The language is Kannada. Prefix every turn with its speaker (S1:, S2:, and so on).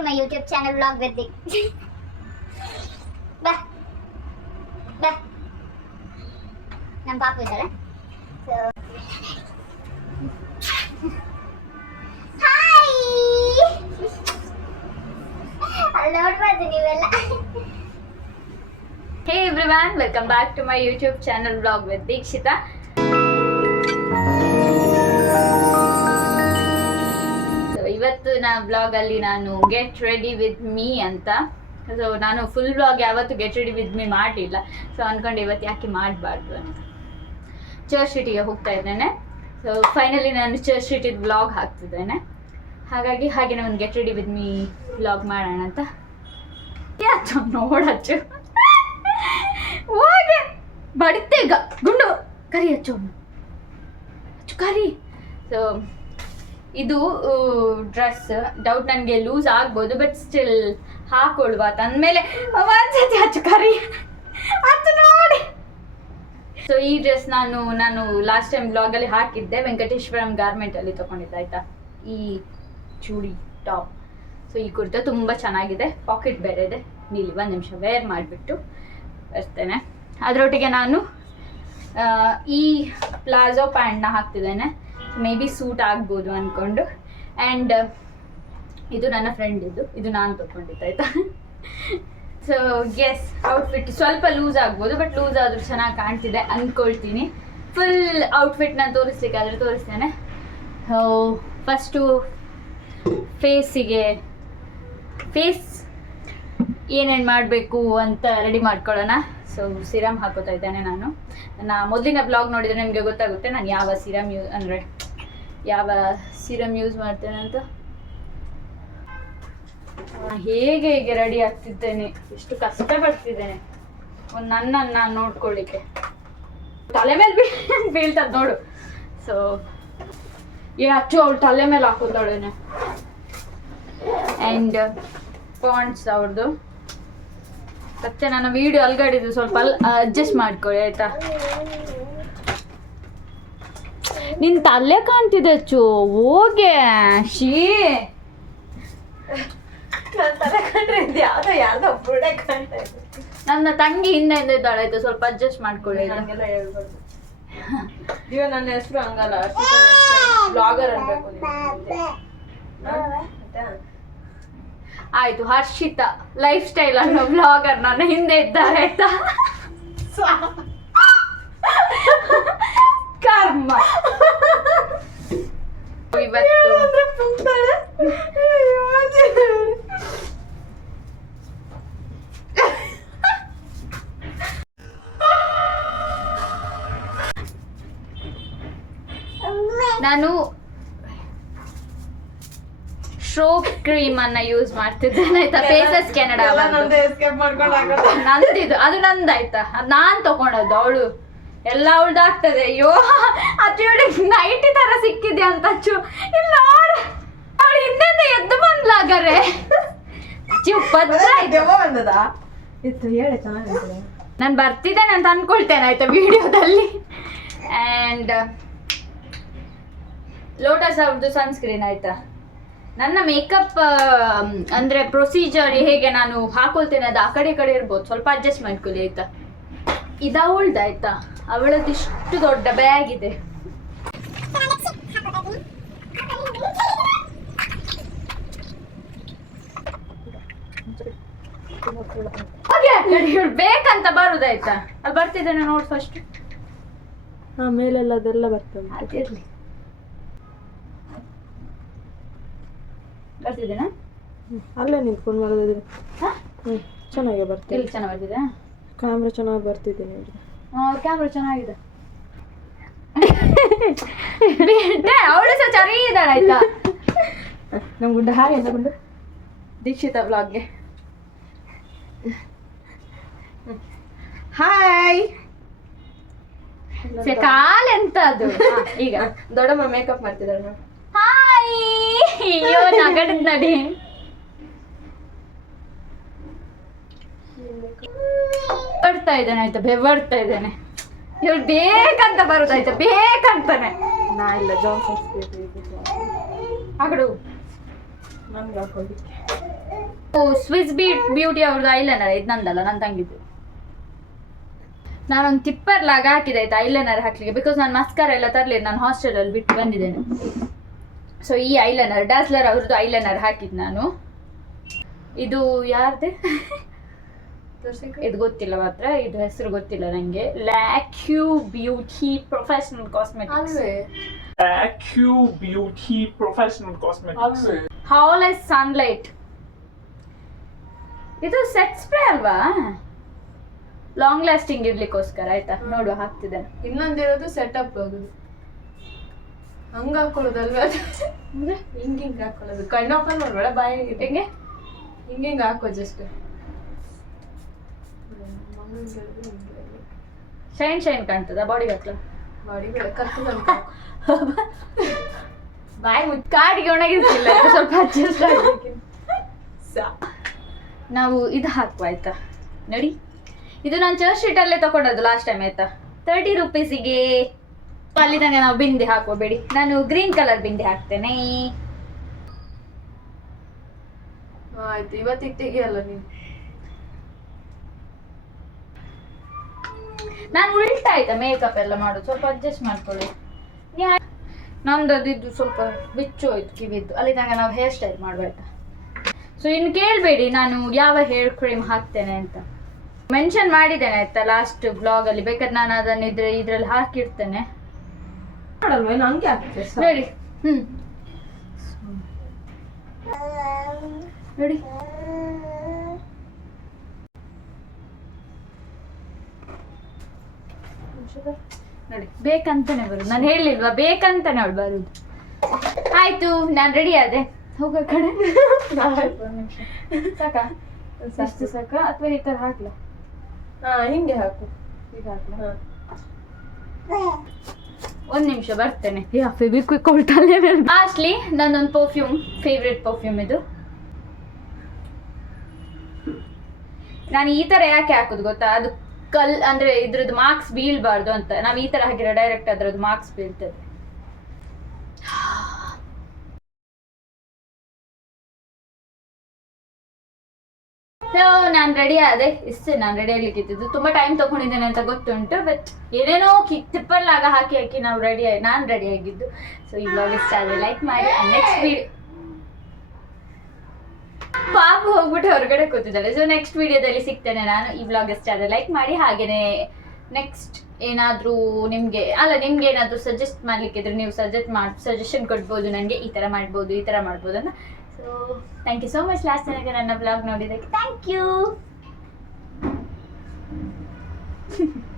S1: to my YouTube channel vlog with Dick. ಬಾ ಬಾ ನಮ್ಮ ಪಾಪು ಇದ್ದಾಳೆ ಸೊ ಹಾಯ್ ಅಲ್ಲಿ ನೋಡ್ಬಾರ್ದು ನೀವೆಲ್ಲ
S2: hey everyone welcome back to my YouTube channel vlog with Dikshita ಇವತ್ತು ನಾ ಬ್ಲಾಗ್ ಅಲ್ಲಿ ನಾನು ಗೆಟ್ ರೆಡಿ ವಿತ್ ಮೀ ಅಂತ. ಸೊ ನಾನು ಫುಲ್ ಬ್ಲಾಗ್ ಯಾವತ್ತು ಗೆಟ್ ರೆಡಿ ವಿತ್ ಮೀ ಮಾಡಿಲ್ಲ ಸೊ ಅನ್ಕೊಂಡು ಇವತ್ತು ಯಾಕೆ ಮಾಡಬಾರ್ದು ಅಂತ. ಚರ್ಚ್ ಸ್ಟ್ರೀಟಿಗೆ ಹೋಗ್ತಾ ಇದ್ದೇನೆ. ಸೊ ಫೈನಲಿ ನಾನು ಚರ್ಚ್ ಸ್ಟ್ರೀಟಿದ ಬ್ಲಾಗ್ ಹಾಕ್ತಿದ್ದೇನೆ. ಹಾಗಾಗಿ ಹಾಗೆ ಒಂದು get ready with me vlog ಮಾಡೋಣ ಅಂತ. ಯಾಚು ನೋಡಚ್ಚು. ಹೋಗೆ. ಬಡಿತೆ ಈಗ ಗುಂಡು. ಕರಿ ಅಚ್ಚು ಕರಿ. ಸೊ ಇದು ಡ್ರೆಸ್ ಡೌಟ್ ನನಗೆ ಲೂಸ್ ಆಗ್ಬೋದು ಬಟ್ ಸ್ಟಿಲ್ ಹಾಕೊಳ್ಳುವ ತಂದ್ಮೇಲೆ ಒಂದ್ಸತಿ ಹಚ್ಚು, ಕರಿ. ನೋಡಿ. ಸೊ ಈ ಡ್ರೆಸ್ ನಾನು ನಾನು ಲಾಸ್ಟ್ ಟೈಮ್ ಬ್ಲಾಗಲ್ಲಿ ಹಾಕಿದ್ದೆ. ವೆಂಕಟೇಶ್ವರಂ ಗಾರ್ಮೆಂಟಲ್ಲಿ ತೊಗೊಂಡಿದ್ದೆ, ಆಯಿತಾ? ಈ ಚೂಡಿ ಟಾಪ್ ಸೊ ಈ ಕುರ್ತಾ ತುಂಬ ಚೆನ್ನಾಗಿದೆ. ಪಾಕೆಟ್ ಬೇರೆ ಇದೆ. ನೀಲಿ, ಒಂದು ನಿಮಿಷ ವೇರ್ ಮಾಡಿಬಿಟ್ಟು ಬರ್ತೇನೆ. ಅದರೊಟ್ಟಿಗೆ ನಾನು ಈ ಪ್ಲಾಜೋ ಪ್ಯಾಂಟ್ನ ಹಾಕ್ತಿದ್ದೇನೆ. ಮೇ ಬಿ ಸೂಟ್ ಆಗ್ಬೋದು ಅಂದ್ಕೊಂಡು ಆ್ಯಂಡ್ ಇದು ನನ್ನ ಫ್ರೆಂಡ್ ಇದು ಇದು ನಾನು ತೊಗೊಂಡಿದ್ದು, ಆಯಿತಾ? ಸೊ ಎಸ್ ಔಟ್ಫಿಟ್ ಸ್ವಲ್ಪ ಲೂಸ್ ಆಗ್ಬೋದು ಬಟ್ ಲೂಸ್ ಆದರೂ ಚೆನ್ನಾಗಿ ಕಾಣ್ತಿದೆ ಅಂದ್ಕೊಳ್ತೀನಿ ಫುಲ್ ಔಟ್ಫಿಟ್ನ ತೋರಿಸ್ಲಿಕ್ಕೆ ಆದರೆ ತೋರಿಸ್ತೇನೆ. ಫಸ್ಟು ಫೇಸಿಗೆ ಫೇಸ್ ಏನೇನು ಮಾಡಬೇಕು ಅಂತ ರೆಡಿ ಮಾಡ್ಕೊಳ್ಳೋಣ. ಸೊ ಸಿರಮ್ ಹಾಕೋತಾ ಇದ್ದೇನೆ ನಾನು. ನನ್ನ ಮೊದಲಿನ ಬ್ಲಾಗ್ ನೋಡಿದರೆ ನಿಮಗೆ ಗೊತ್ತಾಗುತ್ತೆ, ನಾನು ಯಾವ ಸಿರಮ್ ಯೂ ಅಂದರೆ ಯಾವ ಸಿರಮ್ ಯೂಸ್ ಮಾಡ್ತೇನೆ ಅಂತ? ಹೇಗೆ ಹೇಗೆ ರೆಡಿ ಆಗ್ತಿದ್ದೇನೆ? ಎಷ್ಟು ಕಷ್ಟ ಪಡ್ತಿದ್ದೇನೆ. ಒಂದು ನನ್ನನ್ನು ನಾನು ನೋಡ್ಕೊಳ್ಳಿಕ್ಕೆ. ತಲೆ ಮೇಲೆ ಬೀ ಬೀಳ್ತದೆ ನೋಡು. ಸೊ ಏ ಅಚ್ಚು, ಅವಳು ತಲೆ ಮೇಲೆ ಹಾಕೋತಾಳೇನೆ ಆ್ಯಂಡ್ ಪಾಂಡ್ಸ್ ಅವ್ರದ್ದು ಮತ್ತೆ ನನ್ನ ವಿಡಿಯೋ ಅಲ್ಗಡಿದ್ದು ಸ್ವಲ್ಪ ಅಲ್ ಅಡ್ಜಸ್ಟ್ ಮಾಡ್ಕೊಳ್ಳಿ, ಆಯ್ತಾ? ನಿನ್ ತಲೆ ಕಾಣ್ತಿದೆ ಚೋ ಹೋಗೆ ಶೀ.
S3: ಯಾವ್ದೋ ಯಾರ್ದೋ ಬುಡೆ ಕಾಣ್ತಾ ಇದೆ
S2: ನನ್ನ ತಂಗಿ ಹಿಂದೆ ಇದ್ದಾಳೆ ಇದ್ದಾಳಾಯ್ತು ಸ್ವಲ್ಪ ಅಡ್ಜಸ್ಟ್ ಮಾಡ್ಕೊಳ್ಳಿ.
S3: ಹಂಗೆಲ್ಲ ಹೇಳ್ಬಾರ್ದು. ಇವ ನನ್ನ ಹೆಸರು ಹಂಗಲ್ಲ. ಬ್ಲಾಗರ್ ಅನ್ಬೇಕು? ಆಯ್ತು
S2: ಹರ್ಷಿತಾ. ಲೈಫ್ ಸ್ಟೈಲ್ ಅನ್ನೋ ಬ್ಲಾಗರ್ ನನ್ನ ಹಿಂದೆ ಇದ್ದಾರೆ ಆಯ್ತಾ? ಕರ್ಮ. ಇವತ್ತು. ನಾನು ಶೋ ಕ್ರೀಮ್ ಅನ್ನ ಯೂಸ್ ಮಾಡ್ತಿದ್ದೇನೆ ಆಯ್ತಾ? Faces Canada. ನಂದಿದು ಅದು ನಂದಾಯ್ತಾ? ಅದ್ ನಾನ್ ತಗೊಂಡದ್ದು ಅವಳು. ಎಲ್ಲ ಉಳ್ದಾಗ್ತದೆ. ಅಯ್ಯೋ ಹೇಳಿ ನೈಟಿ ತರ ಸಿಕ್ಕಿದೆ ಅಂತ ಅಚ್ಚು ಇಲ್ಲ ಅವಳು ಅವಳು ಹಿಂದೆ ಎದ್ದು ಬಂದ್ಲಾಗರೆ ಅಚ್ಚಿ ಉಪದ್ರ
S3: ಅದೇ
S2: ಆಯ್ತು.
S3: ಬಂದದಾ? ಇತ್ತು ಹೇಳಿ ಚೆನ್ನಾಗಿದೆ
S2: ನಾನು ಬರ್ತಿದ್ದೇನೆ ಅಂತ ಅನ್ಕೊಳ್ತೇನೆ ಆಯ್ತಾ ವಿಡಿಯೋದಲ್ಲಿ. ಆ್ಯಂಡ್ ಲೋಟಸ್ ಅವ್ರದ್ದು ಸನ್ಸ್ಕ್ರೀನ್ ಆಯ್ತಾ? ನನ್ನ ಮೇಕಪ್ ಅಂದ್ರೆ ಪ್ರೊಸೀಜರ್ ಹೇಗೆ ನಾನು ಹಾಕೊಳ್ತೇನೆ ಅದು ಆ ಕಡೆ ಈ ಕಡೆ ಇರ್ಬೋದು. ಸ್ವಲ್ಪ ಅಡ್ಜಸ್ಟ್ ಮಾಡ್ಕೊಳ್ಳಿ ಆಯ್ತಾ? ಇದ ಆಯ್ತಾ? ಅವಳದ್ದು ಇಷ್ಟು ದೊಡ್ಡ ಬ್ಯಾಗ್ ಇದೆ ಬೇಕಂತ ಬರುದಾಯ್ತಾ ಅಲ್ಲಿ ಬರ್ತಿದ್ದೇನೆ ನೋಡ್ ಫಸ್ಟ್
S3: ಹಾ ಮೇಲೆಲ್ಲ ಅದೆಲ್ಲ ಬರ್ತದೆ.
S2: ಅದಿರ್ಲಿ ಬರ್ತಿದ್ದೇನಾ?
S3: ಅಲ್ಲೇ ನಿಂತ್ಕೊಂಡು ಮಾಡೋದಿದ್ರೆ
S2: ಹಾ?
S3: ಹ್ಮ್ ಚೆನ್ನಾಗಿ ಬರ್ತಿದೆ.
S2: ಇಲ್ಲಿ ಚೆನ್ನಾಗಿ ಬರ್ತಿದೆ?
S3: ಕ್ಯಾಮ್ರಾ ಚೆನ್ನಾಗಿ ಬರ್ತಿದೆ ನೋಡಿ
S2: ಕ್ಯಾಮ್ರಾ ಚೆನ್ನಾಗಿದೆ. ಅವಳು ಸಹ ಚೆನ್ನಾಗಿದ್ದಾಳೆ ಆಯ್ತಾ?
S3: ನಮ್ಮ ಗುಡ್ಡ ಹಾಯ್ ಎಲ್ಲ ಗುಡ್ಡ. ದೀಕ್ಷಿತ ಬ್ಲಾಗ್ಗೆ ಹಾಯ್
S2: ಕಾಲ್ ಎಂತ ಅದು ಈಗ.
S3: ದೊಡ್ಡಮ್ಮ ಮೇಕಪ್ ಮಾಡ್ತಿದ್ದಾರೆ ನೋಡಿ.
S2: ಹಾಯ್ ಅಯ್ಯೋ ನಗಡದ್ ನಡಿ. ಬರ್ತಾ ಇದ್ದಾನೆ ಆಯ್ತಾ ಬೆವರ್ತಾ ಇದ್ದಾನೆ. ಇವ್ರು ಬೇಕಂತ ಬರುದಾಯ್ತಾ ಬೇಕಂತಾನೆ.
S3: ನಾ ಇಲ್ಲ ಜಾನ್ಸನ್ಸ್
S2: ಆಗಡು.
S3: ಓ
S2: ಸ್ವಿಸ್ ಬೀಟ್ ಬ್ಯೂಟಿ ಅವ್ರದ್ದು ಐಲೈನರ್ ಇದು ನಂದಲ್ಲ ನನ್ನ ತಂಗಿದ್ದು. ನಾನೊಂದು ತಿಪ್ಪರ್ಲಾಗ ಹಾಕಿದೆ ಆಯ್ತಾ ಐಲೈನರ್ ಹಾಕ್ಲಿಕ್ಕೆ ಬಿಕಾಸ್ ನಾನು ಮಸ್ಕಾರ ಎಲ್ಲ ತರಲಿಲ್ಲ ನಾನು ಹಾಸ್ಟೆಲಲ್ಲಿ ಬಿಟ್ಟು ಬಂದಿದ್ದೇನೆ. ಸೊ ಈ ಐಲೈನರ್ ಡಾಸ್ಲರ್ ಅವ್ರದ್ದು ಐಲೈನರ್ ಹಾಕಿದ್ದು ನಾನು. ಇದು ಯಾರ್ದೆ? ಇದು ಗೊತ್ತಿಲ್ಲ ಮಾತ್ರ ಇದು ಹೆಸರು ಗೊತ್ತಿಲ್ಲ ನಂಗೆ. ಲ್ಯಾಕ್ಯೂ ಬ್ಯೂಟಿ ಪ್ರೊಫೆಷನಲ್ ಕಾಸ್ಮೆಟಿಕ್ಸ್
S3: ಲ್ಯಾಕ್ಯೂ
S4: ಬ್ಯೂಟಿ ಪ್ರೊಫೆಷನಲ್ Professional Cosmetics.
S3: ಅಲ್ವೇ?
S2: ಹಾಲ್ ಎಸ್ ಸನ್ಲೈಟ್ ಇದು ಸೆಟ್ ಸ್ಪ್ರೇ ಅಲ್ವಾ? ಲಾಂಗ್ ಲಾಸ್ಟಿಂಗ್ ಇರ್ಲಿಕ್ಕೋಸ್ಕರ ಆಯ್ತಾ? ನೋಡುವ ಹಾಕ್ತಿದ್ದೇನೆ
S3: ಇನ್ನೊಂದಿರೋದು ಸೆಟಪ್ ಅಪ್ ಹಂಗ ಹಾಕೊಳ್ಳೋದಲ್ವಾ ಅಂದ್ರೆ ಹಿಂಗೆ ಹಿಂಗೆ ಹಾಕೊಳ್ಳೋದು. ಕಣ್ಣು ಓಪನ್ ಮಾಡ್ಬೇಡ ಬಾಯಿ.
S2: ಹಿಂಗೆ?
S3: ಹಿಂಗ್ ಹಾಕೋ ಜಸ್ಟ್
S2: ಶೈನ್ ಶೈನ್ ಕಾಣ್ತದ ಬಾಡಿಗೆ ಹತ್ರ
S3: ಬಾಡಿ ಬೇಡ
S2: ಬಾಯ್ ಮುಚ್ಚ. ಕಾಡಿಗೆ ಒಣಗಿರ್ತಿಲ್ಲ ಸ್ವಲ್ಪ ಅಡ್ಜಸ್ಟ್ ನಾವು ಇದು ಹಾಕುವ ಆಯ್ತಾ? ನೋಡಿ. ಇದು ನಾನು ಚರ್ಚ್ ಶೀಟಲ್ಲೇ ತಗೊಂಡದ್ದು ಲಾಸ್ಟ್ ಟೈಮ್ ಆಯ್ತಾ? ತರ್ಟಿ ರುಪೀಸಿಗೆ ಅಲ್ಲಿ ತನಕ ನಾವು ಬಿಂದಿ ಹಾಕೋಬೇಡಿ ಬೇಡಿ. ನಾನು ಗ್ರೀನ್ ಕಲರ್ ಬಿಂದಿ ಹಾಕ್ತೇನೆ.
S3: ಆಯ್ತು ಇವತ್ತಿಗೆ ತೆಗಿಯಲ್ಲ ನೀನು.
S2: ನಾನು ಉಲ್ಟಾ ಆಯ್ತಾ ಮೇಕಪ್ ಎಲ್ಲ ಮಾಡೋದು. ಸ್ವಲ್ಪ ಅಡ್ಜಸ್ಟ್ ಮಾಡ್ಕೊಳ್ಳಿ. ನಂದು ಅದಿದ್ದು ಸ್ವಲ್ಪ ಬಿಚ್ಚು ಹೋಯ್ತು ಕಿವಿದ್ದು. ಅಲ್ಲಿ ತನಕ ನಾವು ಹೇರ್ ಸ್ಟೈಲ್ ಮಾಡಬೇಕು. ಸೊ ಇನ್ನು ಕೇಳಬೇಡಿ ನಾನು ಯಾವ ಹೇರ್ ಕ್ರೀಮ್ ಹಾಕ್ತೇನೆ ಅಂತ. ಮೆನ್ಷನ್ ಮಾಡಿದ್ದೇನೆ ಆಯ್ತಾ ಲಾಸ್ಟ್ ಬ್ಲಾಗಲ್ಲಿ ಬೇಕಾದ್ರೆ ನಾನು ಅದನ್ನು ಇದ್ರೆ ಇದ್ರಲ್ಲಿ ಹಾಕಿರ್ತೇನೆ
S3: ನೋಡಿ ಆಗ್ತದೆ
S2: ನೋಡಿ. ನೋಡಿ ಬೇಕಂತಾನೆ ಬರು ನಾನು ಹೇಳಿಲ್ವಾ? ಬೇಕಂತಾನೆ ಅವಳು ಬರುದು. ಆಯ್ತು ನಾನು ರೆಡಿ ಆದೆ. ಹೋಗೋ ಕಡೆ. ಸಾಕಾ? ಅಷ್ಟು ಸಾಕ? ಅಥವಾ ಈ ತರ ಹಾಕ್ಲ?
S3: ಹಿಂಗೆ ಹಾಕು.
S2: ಈಗ ಹಾಕ್ಲ? ಒಂದ್ ನಿಮಿಷ ಬರ್ತೇನೆ. ಫೆವಿಕ್ವಿಕ್ ಕೊಳ್ತಲ್ಲೇ ಲಾಸ್ಟ್ಲಿ ನನ್ನೊಂದು ಪರ್ಫ್ಯೂಮ್ ಫೇವ್ರೆಟ್ ಪರ್ಫ್ಯೂಮ್ ಇದು. ನಾನು ಈ ತರ ಯಾಕೆ ಹಾಕುದು ಗೊತ್ತಾ? ಅದು ಕಲ್ ಅಂದ್ರೆ ಇದ್ರದ್ದು ಮಾರ್ಕ್ಸ್ ಬೀಳ್ಬಾರ್ದು ಅಂತ. ನಾವು ಈ ತರ ಹಾಗೆ ಡೈರೆಕ್ಟ್ ಅದ್ರದ್ದು ಮಾರ್ಕ್ಸ್ ಬೀಳ್ತದೆ. ನಾನು ರೆಡಿ ಆದೆ. ಇಷ್ಟೇ ನಾನು ರೆಡಿ ಆಗ್ಲಿಕ್ಕೆ ಇದ್ದಿದ್ದು ತುಂಬಾ ಟೈಮ್ ತಗೊಂಡಿದ್ದೇನೆ ಅಂತ ಗೊತ್ತುಂಟು ಬಟ್ ಏನೇನೋ ಆಗ ಹಾಕಿ ಹಾಕಿ ನಾವು ರೆಡಿ ಆಗಿ, ನಾನು ರೆಡಿ ಆಗಿದ್ದು. ಸೊ ಬ್ಲಾಗ್ ಇಷ್ಟ ಆದರೆ ಲೈಕ್ ಮಾಡಿ ನೆಕ್ಸ್ಟ್ ವಿಡಿಯೋ ಪಾಪ ಹೋಗ್ಬಿಟ್ಟು ಹೊರಗಡೆ ಕೂತಿದ್ದಾಳೆ. ಸೊ ನೆಕ್ಸ್ಟ್ ವಿಡಿಯೋದಲ್ಲಿ ಸಿಗ್ತೇನೆ ನಾನು. ಈ ವ್ಲಾಗ್ ಇಷ್ಟ ಆದರೆ ಲೈಕ್ ಮಾಡಿ. ಹಾಗೇನೆ ನೆಕ್ಸ್ಟ್ ಏನಾದರೂ ನಿಮಗೆ, ಅಲ್ಲ, ನಿಮ್ಗೆ ಏನಾದರೂ ಸಜೆಸ್ಟ್ ಮಾಡ್ಲಿಕ್ಕಿದ್ರೆ ನೀವು ಸಜೆಸ್ಟ್ ಮಾಡಿ ಸಜೆಷನ್ ಕೊಡ್ಬೋದು, ನನಗೆ ಈ ಥರ ಮಾಡ್ಬೋದು, ಈ ಥರ ಮಾಡ್ಬೋದು so thank you so much last ನನಗೆ ನನ್ನ ಬ್ಲಾಗ್ ನೋಡಿದ್ದಕ್ಕೆ ಥ್ಯಾಂಕ್ ಯು